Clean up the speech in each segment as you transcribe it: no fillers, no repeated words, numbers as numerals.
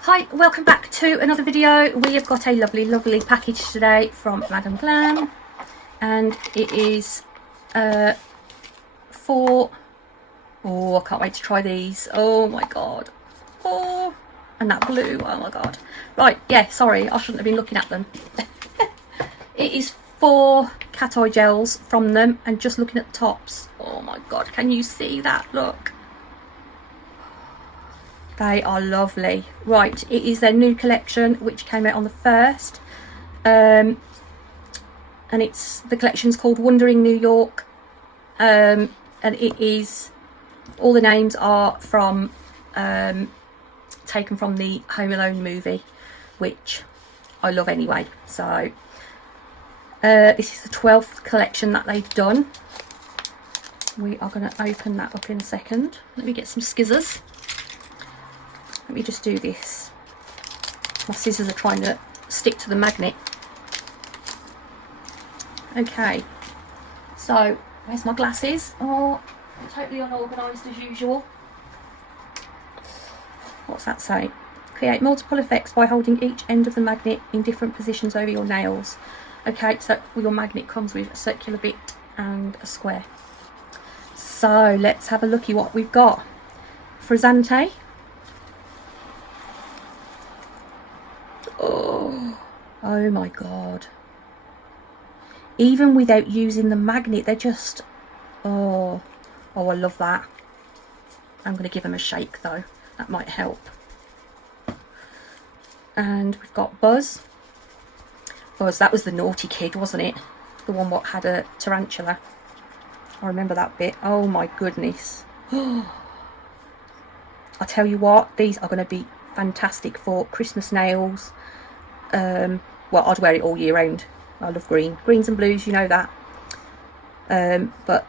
Hi, welcome back to another video. We have got a lovely package today from Madam Glam, and it is oh, I can't wait to try these. Oh my god. Oh, and that blue, oh my god. Right, yeah, sorry, I shouldn't have been looking at them. It is 4 cat eye gels from them, and just looking at the tops, oh my god, can you see that? Look, they are lovely. Right, it is their new collection which came out on the 1st, and it's, the collection's called Wandering New York, and it is, all the names are from taken from the Home Alone movie, which I love anyway. So this is the 12th collection that they've done. We are going to open that up in a second. Let me get some scissors. Let me just do this. My scissors are trying to stick to the magnet. Okay, so where's my glasses? Oh, totally unorganised as usual. What's that say? Create multiple effects by holding each end of the magnet in different positions over your nails. Okay, so your magnet comes with a circular bit and a square. So let's have a looky what we've got. Frizzante. Oh my god. Even without using the magnet, they're just, oh, I love that. I'm going to give them a shake though, that might help. And we've got Buzz. Buzz, that was the naughty kid, wasn't it? The one what had a tarantula. I remember that bit. Oh my goodness. I tell you what, these are going to be fantastic for Christmas nails. Well, I'd wear it all year round. I love green. Greens and blues, you know that. But,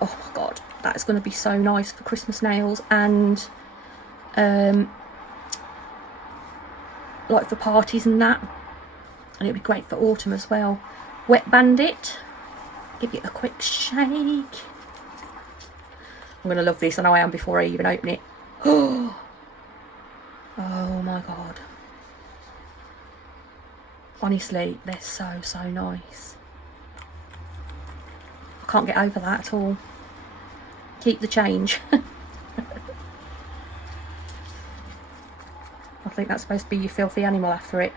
oh my god, that's going to be so nice for Christmas nails, and like for parties and that. And it'd be great for autumn as well. Wet Bandit. Give it a quick shake. I'm going to love this. I know I am before I even open it. Oh my god. Honestly, they're so nice. I can't get over that at all. Keep the change. I think that's supposed to be your filthy animal after it.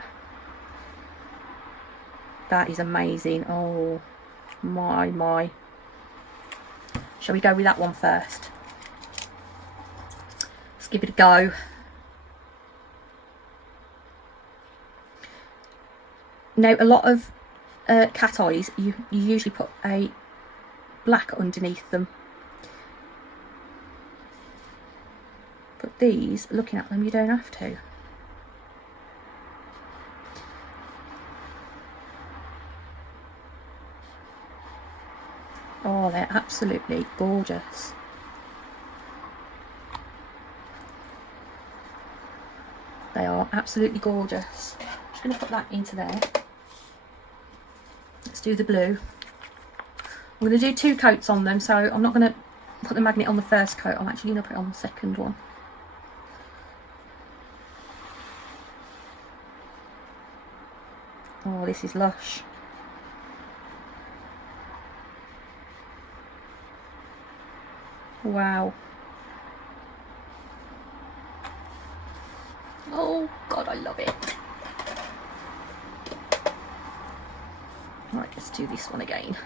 That is amazing. Oh my. Shall we go with that one first? Let's give it a go. Now, a lot of cat eyes, you usually put a black underneath them. But these, looking at them, you don't have to. Oh, they're absolutely gorgeous. They are absolutely gorgeous. I'm just going to put that into there. Let's do the blue. I'm going to do 2 coats on them, so I'm not going to put the magnet on the first coat. I'm actually going to put it on the second one. Oh, this is lush. Wow. Oh god, I love it. Right, let's do this one again.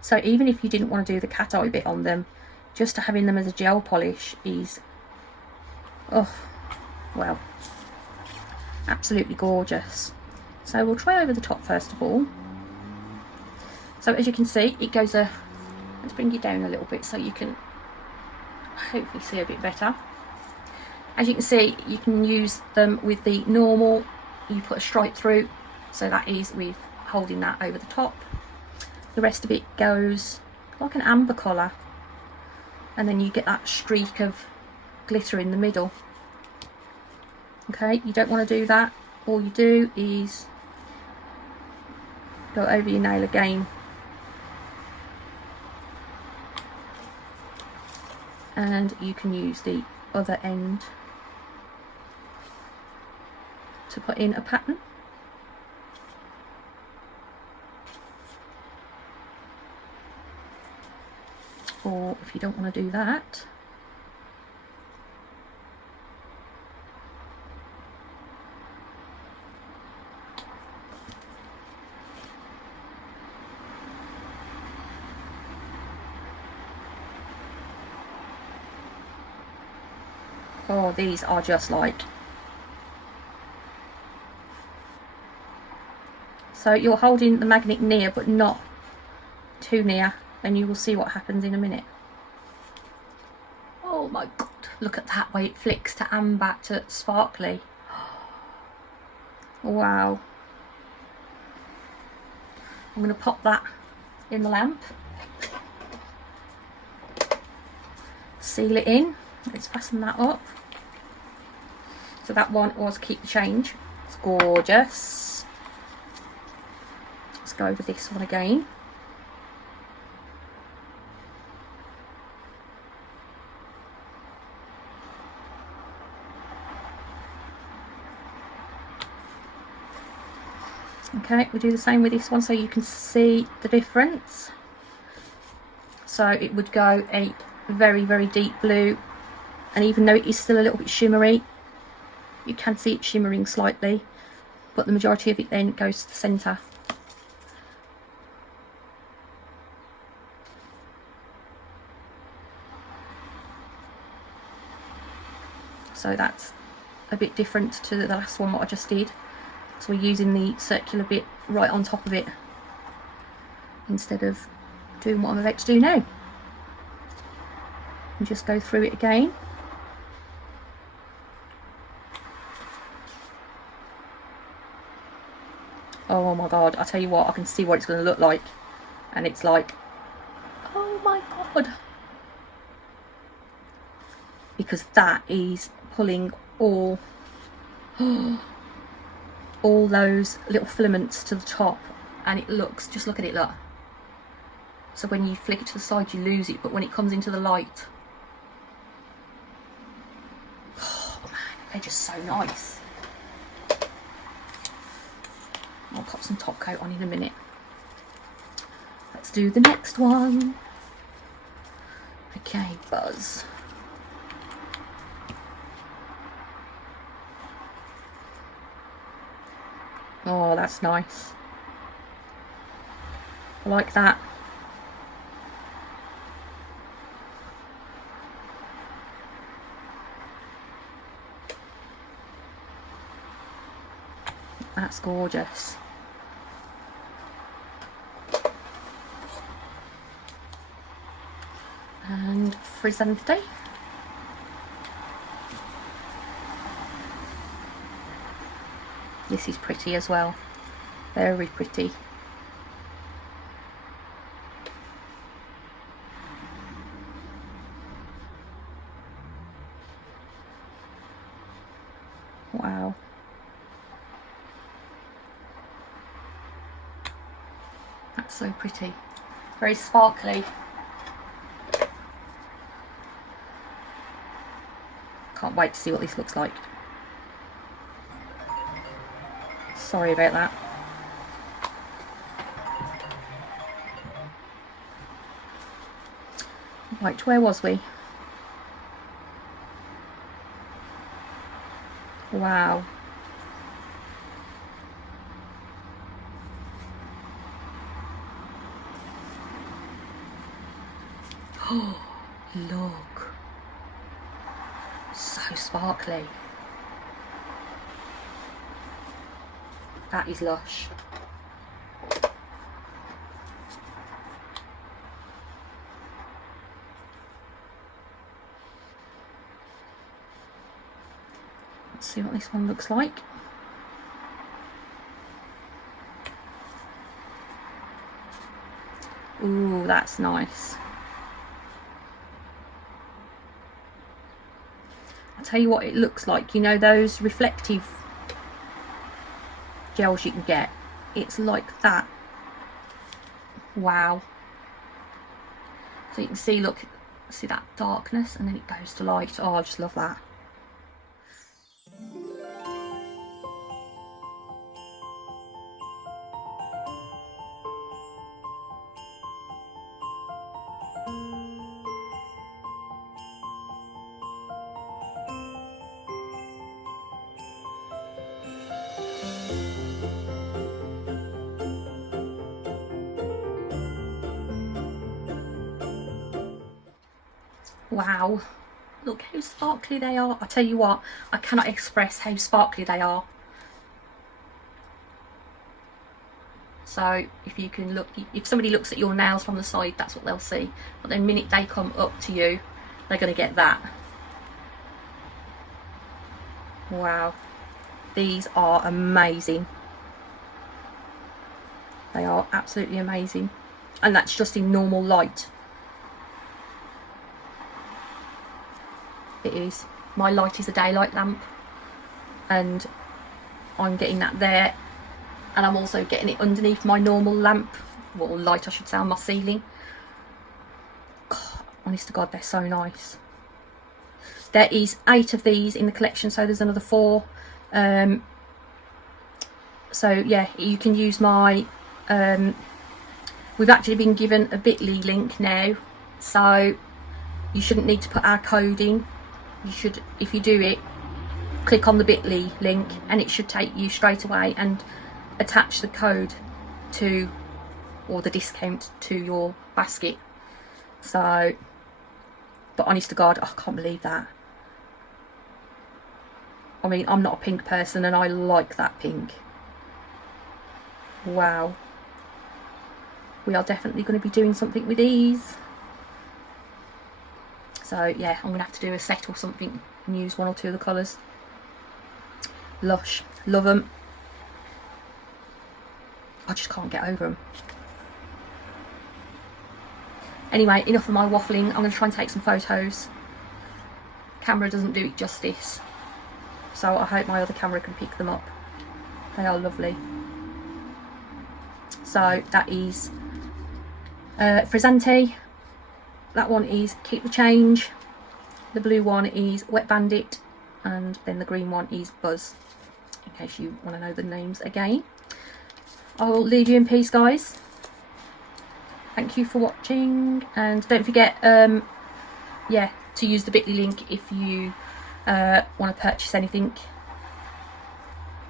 So even if you didn't want to do the cat eye bit on them, just having them as a gel polish is, oh, well, absolutely gorgeous. So we'll try over the top first of all. So as you can see, it goes let's bring it down a little bit so you can hopefully see a bit better. As you can see, you can use them with the normal, you put a stripe through, so that is with holding that over the top. The rest of it goes like an amber colour, and then you get that streak of glitter in the middle. Okay, you don't want to do that. All you do is go over your nail again, and you can use the other end to put in a pattern. Or if you don't want to do that, oh, these are just like, so you're holding the magnet near but not too near, and you will see what happens in a minute. Oh my god, look at that way it flicks to amber to sparkly. Wow. I'm going to pop that in the lamp, seal it in. Let's fasten that up. So that one was keep the change. It's gorgeous. Let's go over this one again. Okay, we do the same with this one so you can see the difference. So it would go a very, very deep blue, and even though it is still a little bit shimmery, you can see it shimmering slightly, but the majority of it then goes to the centre. So that's a bit different to the last one what I just did. So we're using the circular bit right on top of it instead of doing what I'm about to do now. And just go through it again. Oh my god, I tell you what, I can see what it's going to look like, and it's like, oh my god, because that is pulling all those little filaments to the top, and it looks, just look at it, look. So when you flick it to the side you lose it, but when it comes into the light, oh man, they're just so nice. I'll pop some top coat on in a minute. Let's do the next one. Okay, buzz. Oh, that's nice. I like that. That's gorgeous. And Frizzante. This is pretty as well. Very pretty. Wow. That's so pretty. Very sparkly. Can't wait to see what this looks like. Sorry about that. Right, where was we? Wow. Oh, look. So sparkly. That is lush. Let's see what this one looks like. Ooh, that's nice. I'll tell you what it looks like. You know those reflective gels you can get? It's like that. Wow. So you can see, look, see that darkness, and then it goes to light. Oh, I just love that. Wow, look how sparkly they are. I tell you what, I cannot express how sparkly they are. So if you can look, if somebody looks at your nails from the side, that's what they'll see. But the minute they come up to you, they're going to get that. Wow, these are amazing. They are absolutely amazing. And that's just in normal light. It is. My light is a daylight lamp, and I'm getting that there, and I'm also getting it underneath my normal lamp, well, light I should say, on my ceiling. God, honest to God, they're so nice. There is 8 of these in the collection, so there's another 4. So yeah, you can use my we've actually been given a bit.ly link now, so you shouldn't need to put our code in. You should, if you do it, click on the bit.ly link and it should take you straight away and attach the code to, or the discount to, your basket. So, but honest to God, I can't believe that. I mean, I'm not a pink person and I like that pink. Wow. We are definitely going to be doing something with these. So yeah, I'm going to have to do a set or something and use 1 or 2 of the colours. Lush. Love them. I just can't get over them. Anyway, enough of my waffling. I'm going to try and take some photos. Camera doesn't do it justice, so I hope my other camera can pick them up. They are lovely. So that is Frizzante. That one is Keep the Change. The blue one is Wet Bandit, and then the green one is Buzz, in case you want to know the names again. I will leave you in peace, guys. Thank you for watching, and don't forget yeah, to use the bit.ly link if you want to purchase anything.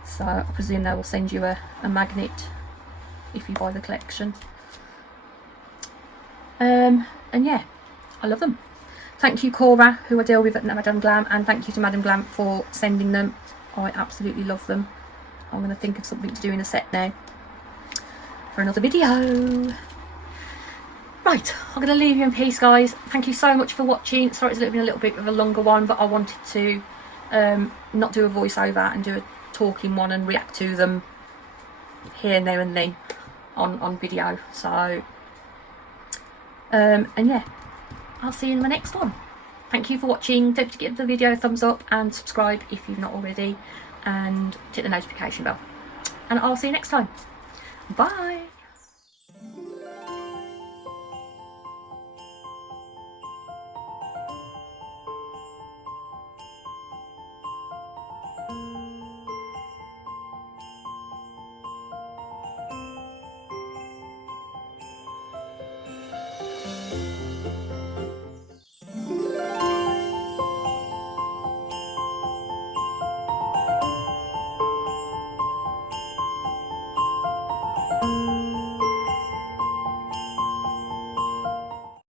So I presume they will send you a magnet if you buy the collection. And yeah, I love them. Thank you, Cora, who I deal with at Madame Glam, and thank you to Madame Glam for sending them. I absolutely love them. I'm going to think of something to do in a set now for another video. Right, I'm going to leave you in peace, guys. Thank you so much for watching. Sorry it's been a little bit of a longer one, but I wanted to not do a voiceover and do a talking one and react to them here, now and then on video. So and yeah, I'll see you in the next one. Thank you for watching. Don't forget to give the video a thumbs up and subscribe if you've not already, and hit the notification bell, and I'll see you next time. Bye.